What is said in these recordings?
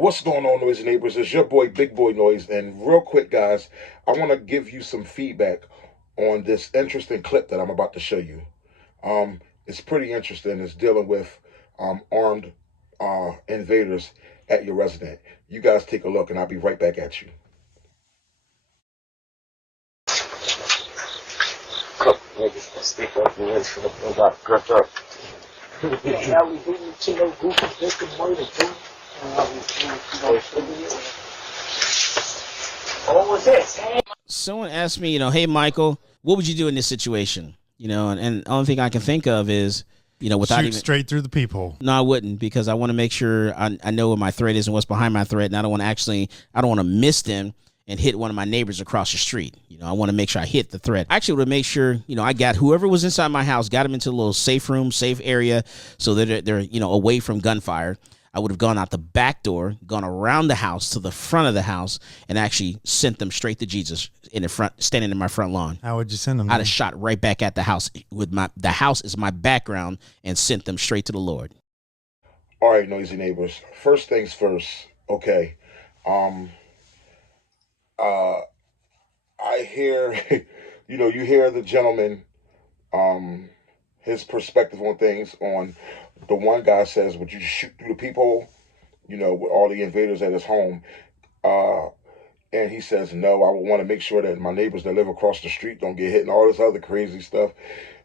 What's going on, Noisy Neighbors? It's your boy, Big Boy Noise. And real quick, guys, I want to give you some feedback on this interesting clip that I'm about to show you. It's pretty interesting. It's dealing with armed invaders at your resident. You guys take a look, and I'll be right back at you. Couple niggas that stick up the woods for the thing got gripped up. Yeah, alley doing to no goofy dick and murder, dude. What was this? Someone asked me, hey, Michael, what would you do in this situation? And the only thing I can think of is, without shoot straight through the peephole. No, I wouldn't, because I want to make sure I know what my threat is and what's behind my threat. And I don't want to miss them and hit one of my neighbors across the street. I want to make sure I hit the threat. I actually would make sure, I got whoever was inside my house, got them into a little safe room, safe area, so that they're away from gunfire. I would have gone out the back door, gone around the house to the front of the house, and actually sent them straight to Jesus in the front, standing in my front lawn. How would you send them? I'd have shot right back at the house with the house is my background, and sent them straight to the Lord. All right, Noisy Neighbors. First things first. Okay. I hear, you hear the gentleman, his perspective on things. On the one guy says, would you shoot through the peephole, with all the invaders at his home? And he says, no, I would want to make sure that my neighbors that live across the street don't get hit and all this other crazy stuff.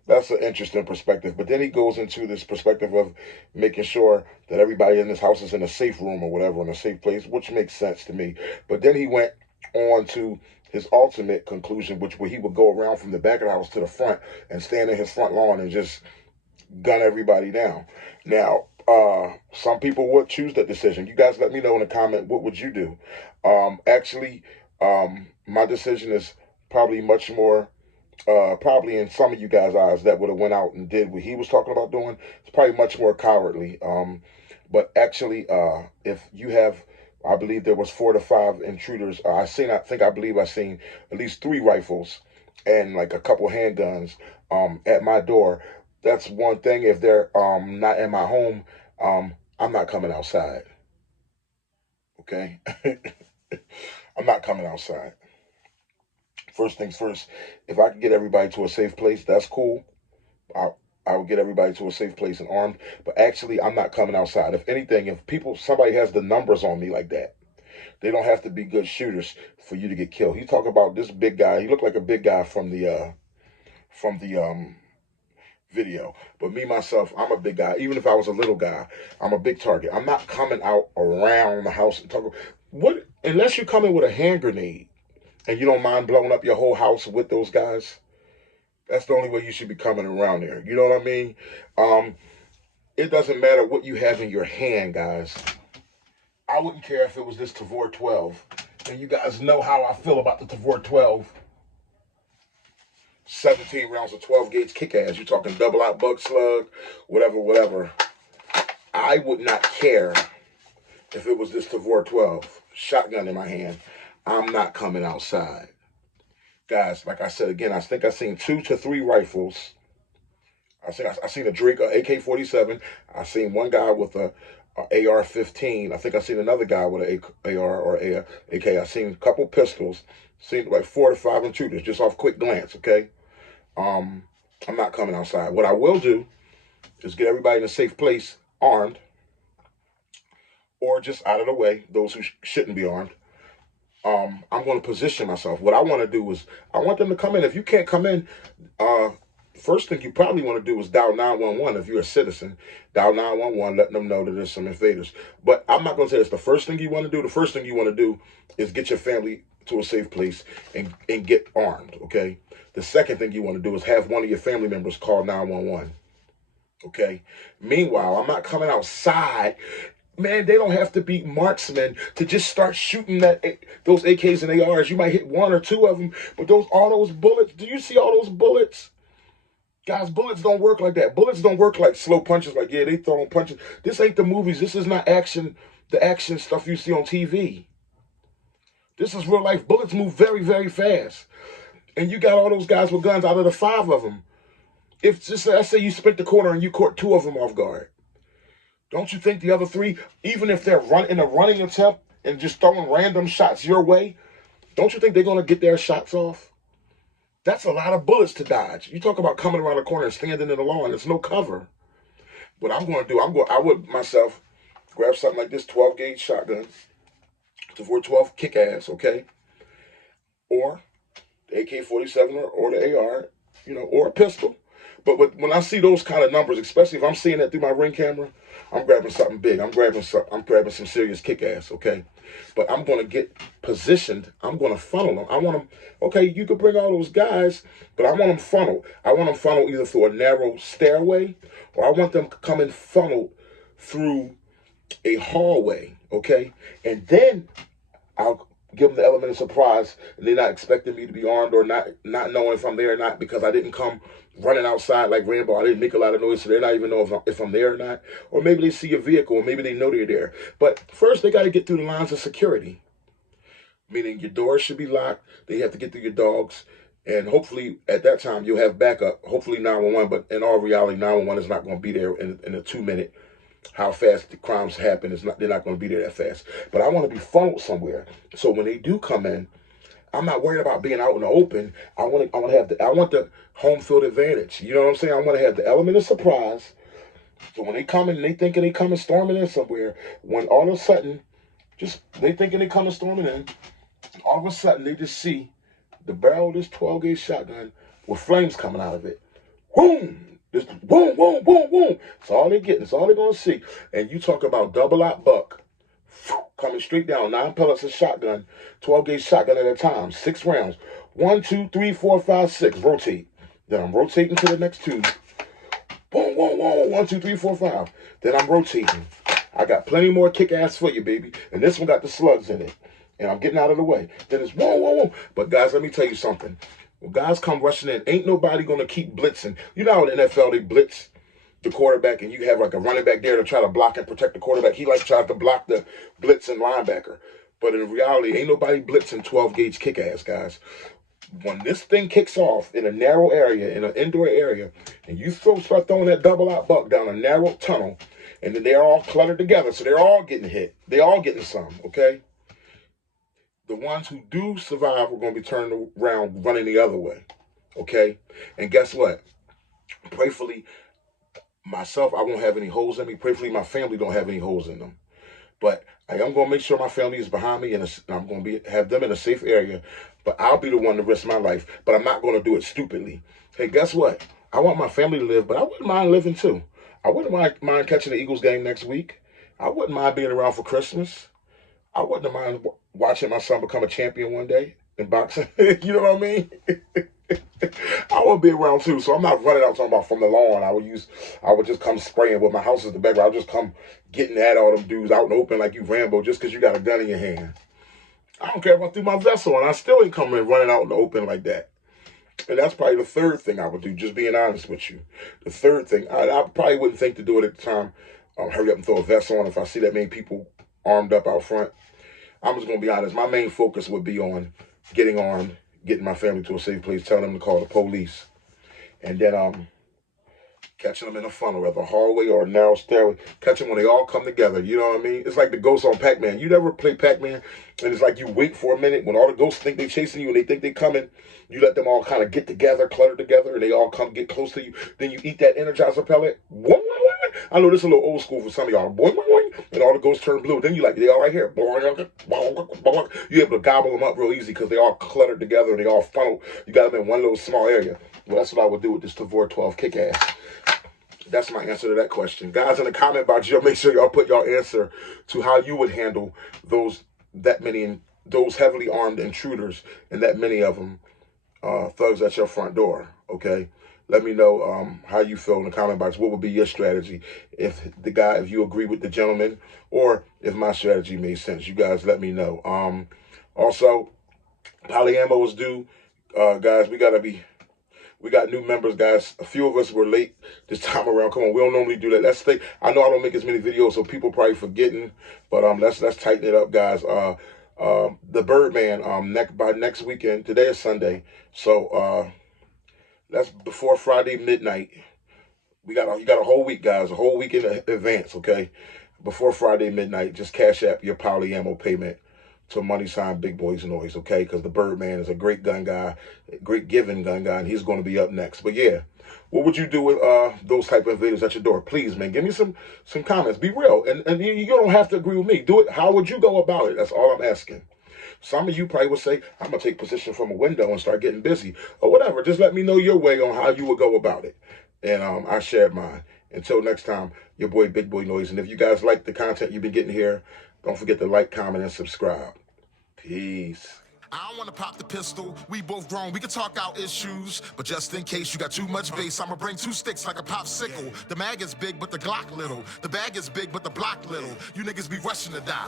That's an interesting perspective. But then he goes into this perspective of making sure that everybody in this house is in a safe room or whatever, in a safe place, which makes sense to me. But then he went on to his ultimate conclusion, where he would go around from the back of the house to the front and stand in his front lawn and just gun everybody down. Now, some people would choose that decision. You guys let me know in the comment, what would you do? Actually, my decision is probably much more, probably in some of you guys' eyes, that would have went out and did what he was talking about doing. It's probably much more cowardly. But actually, if you have, I believe there was 4 to 5 intruders. I believe I seen at least 3 rifles and like a couple handguns at my door. That's one thing. If they're not in my home, I'm not coming outside. Okay? I'm not coming outside. First things first, if I can get everybody to a safe place, that's cool. I will get everybody to a safe place and armed. But actually, I'm not coming outside. If anything, if somebody has the numbers on me like that, they don't have to be good shooters for you to get killed. He talking about this big guy. He looked like a big guy from the video. But me, myself, I'm a big guy. Even if I was a little guy, I'm a big target. I'm not coming out around the house and talking. What? Unless you're coming with a hand grenade and you don't mind blowing up your whole house with those guys. That's the only way you should be coming around there. You know what I mean? It doesn't matter what you have in your hand, guys. I wouldn't care if it was this Tavor 12. And you guys know how I feel about the Tavor 12. 17 rounds of 12 gauge kick ass. You're talking double out bug slug, whatever. I would not care if it was this Tavor 12. Shotgun in my hand. I'm not coming outside. Guys, like I said again, I think I seen 2 to 3 rifles. I seen a Drake, a AK-47. I seen one guy with a AR-15. I think I seen another guy with an AR or AK. I seen a couple pistols. Seen like 4 to 5 intruders just off quick glance. Okay, I'm not coming outside. What I will do is get everybody in a safe place, armed, or just out of the way. Those who shouldn't be armed. I'm going to position myself. What I want to do is, I want them to come in. If you can't come in, first thing you probably want to do is dial 911 if you're a citizen. Dial 911, letting them know that there's some invaders. But I'm not going to say it's the first thing you want to do. The first thing you want to do is get your family to a safe place and get armed, okay? The second thing you want to do is have one of your family members call 911, okay? Meanwhile, I'm not coming outside. Man, they don't have to be marksmen to just start shooting those AKs and ARs. You might hit 1 or 2 of them, but all those bullets, do you see all those bullets? Guys, bullets don't work like that. Bullets don't work like slow punches, like, yeah, they throwing punches. This ain't the movies. This is not action, the action stuff you see on TV. This is real life. Bullets move very, very fast. And you got all those guys with guns. Out of the 5 of them, if just let's say you split the corner and you caught 2 of them off guard, Don't you think the other three, even if they're in a running attempt and just throwing random shots your way, don't you think they're going to get their shots off? That's a lot of bullets to dodge. You talk about coming around the corner and standing in the lawn. There's no cover. What I'm going to do, I would myself grab something like this 12 gauge shotgun, the 412 kick ass, okay? Or the AK-47 or the AR, or a pistol. But when I see those kind of numbers, especially if I'm seeing that through my ring camera, I'm grabbing something big. I'm grabbing some serious kick ass, okay? But I'm going to get positioned. I'm going to funnel them. I want them, okay, you could bring all those guys, but I want them funneled. I want them funneled either through a narrow stairway or I want them coming funneled through a hallway, okay? And then I'll give them the element of surprise, and they're not expecting me to be armed or not knowing if I'm there or not because I didn't come running outside like Rambo. I didn't make a lot of noise, so they're not even know if I'm there or not. Or maybe they see a vehicle, or maybe they know they're there. But first, they got to get through the lines of security, meaning your doors should be locked. They have to get through your dogs, and hopefully at that time you'll have backup. Hopefully 911, but in all reality, 911 is not going to be there in a 2-minute. How fast the crimes happen is not. They're not going to be there that fast. But I want to be funneled somewhere, so when they do come in, I'm not worried about being out in the open. I want the home field advantage. You know what I'm saying? I want to have the element of surprise. So when they come in, they thinking they coming storming in somewhere. When all of a sudden, they thinking they coming storming in, all of a sudden they just see the barrel of this 12 gauge shotgun with flames coming out of it. Boom! Just boom, boom, boom, boom. That's all they're getting. That's all they're gonna see. And you talk about double out buck coming straight down, 9 pellets of shotgun, 12 gauge shotgun at a time, 6 rounds. 1, 2, 3, 4, 5, 6. Rotate. Then I'm rotating to the next 2. Boom, boom, boom. 1, 2, 3, 4, 5. Then I'm rotating. I got plenty more kick ass for you, baby. And this one got the slugs in it. And I'm getting out of the way. Then it's whoa, whoa, whoa. But guys, let me tell you something. When guys come rushing in, ain't nobody gonna keep blitzing. You know how in the NFL they blitz the quarterback and you have like a running back there to try to block and protect the quarterback. He like tries to block the blitzing linebacker. But in reality, ain't nobody blitzing 12 gauge kick ass, guys. When this thing kicks off in a narrow area, in an indoor area, and you start throwing that double out buck down a narrow tunnel, and then they're all cluttered together, so they're all getting hit. They all getting some, okay? The ones who do survive are going to be turned around running the other way, okay? And guess what? Prayerfully, myself, I won't have any holes in me. Prayerfully, my family don't have any holes in them. But I am going to make sure my family is behind me, and I'm going to have them in a safe area. But I'll be the one to risk my life. But I'm not going to do it stupidly. Hey, guess what? I want my family to live, but I wouldn't mind living too. I wouldn't mind catching the Eagles game next week. I wouldn't mind being around for Christmas. I wouldn't mind watching my son become a champion one day in boxing. You know what I mean? I would be around too, so I'm not running out talking about from the lawn. I would just come spraying with my house is the background. I'll just come getting at all them dudes out in the open like you Rambo just because you got a gun in your hand. I don't care if I threw my vest on. I still ain't coming running out in the open like that. And that's probably the third thing I would do, just being honest with you. The third thing, I probably wouldn't think to do it at the time. Hurry up and throw a vest on if I see that many people armed up out front. I'm just going to be honest. My main focus would be on getting armed, getting my family to a safe place, telling them to call the police, and then catching them in a funnel, whether a hallway or a narrow stairway, catching when they all come together. You know what I mean? It's like the ghosts on Pac-Man. You never play Pac-Man, and it's like you wait for a minute when all the ghosts think they're chasing you and they think they're coming. You let them all kind of get together, clutter together, and they all come get close to you. Then you eat that Energizer pellet. I know this is a little old school for some of y'all. And all the ghosts turn blue. Then you like, they all right here. You're able to gobble them up real easy because they all cluttered together and they all funneled. You got them in one little small area. Well, that's what I would do with this Tavor 12 kick-ass. That's my answer to that question. Guys, in the comment box, y'all make sure y'all put your answer to how you would handle those heavily armed intruders and that many of them thugs at your front door, okay? Let me know how you feel in the comment box. What would be your strategy if you agree with the gentleman or if my strategy made sense? You guys let me know. Also, polyammo is due. Guys, we got new members, guys. A few of us were late this time around. Come on, we don't normally do that. I know I don't make as many videos, so people probably forgetting, but let's tighten it up, guys. The Birdman, by next weekend. Today is Sunday, so that's before Friday midnight. You got a whole week, guys, a whole week in advance, okay? Before Friday midnight, just cash app your poly ammo payment to money sign Big Boys Noise, okay? Because the Birdman is a great gun guy, great giving gun guy, and he's going to be up next. But yeah, what would you do with those type of invaders at your door? Please, man, give me some comments. Be real, and you don't have to agree with me. Do it. How would you go about it? That's all I'm asking. Some of you probably would say, I'm gonna take position from a window and start getting busy, or whatever. Just let me know your way on how you would go about it, and I shared mine. Until next time, your boy Big Boy Noise. And if you guys like the content you've been getting here, don't forget to like, comment, and subscribe. Peace. I don't wanna pop the pistol, we both grown, we can talk out issues. But just in case you got too much bass, I'ma bring 2 sticks like a popsicle. The mag is big, but the Glock little. The bag is big, but the block little. You niggas be rushing to die.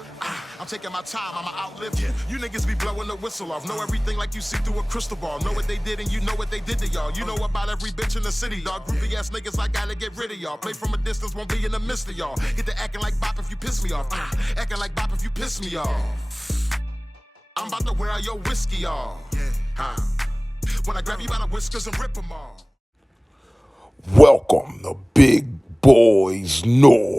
I'm taking my time, I'ma outlive you. You niggas be blowing the whistle off. Know everything like you see through a crystal ball. Know what they did and you know what they did to y'all. You know about every bitch in the city, dog. Groupie ass niggas, I gotta get rid of y'all. Play from a distance, won't be in the midst of y'all. Get to acting like bop if you piss me off. Acting like bop if you piss me off. I'm about to wear out your whiskey off. When I grab you by the whiskers and rip them off. Welcome to Big Boys Noise.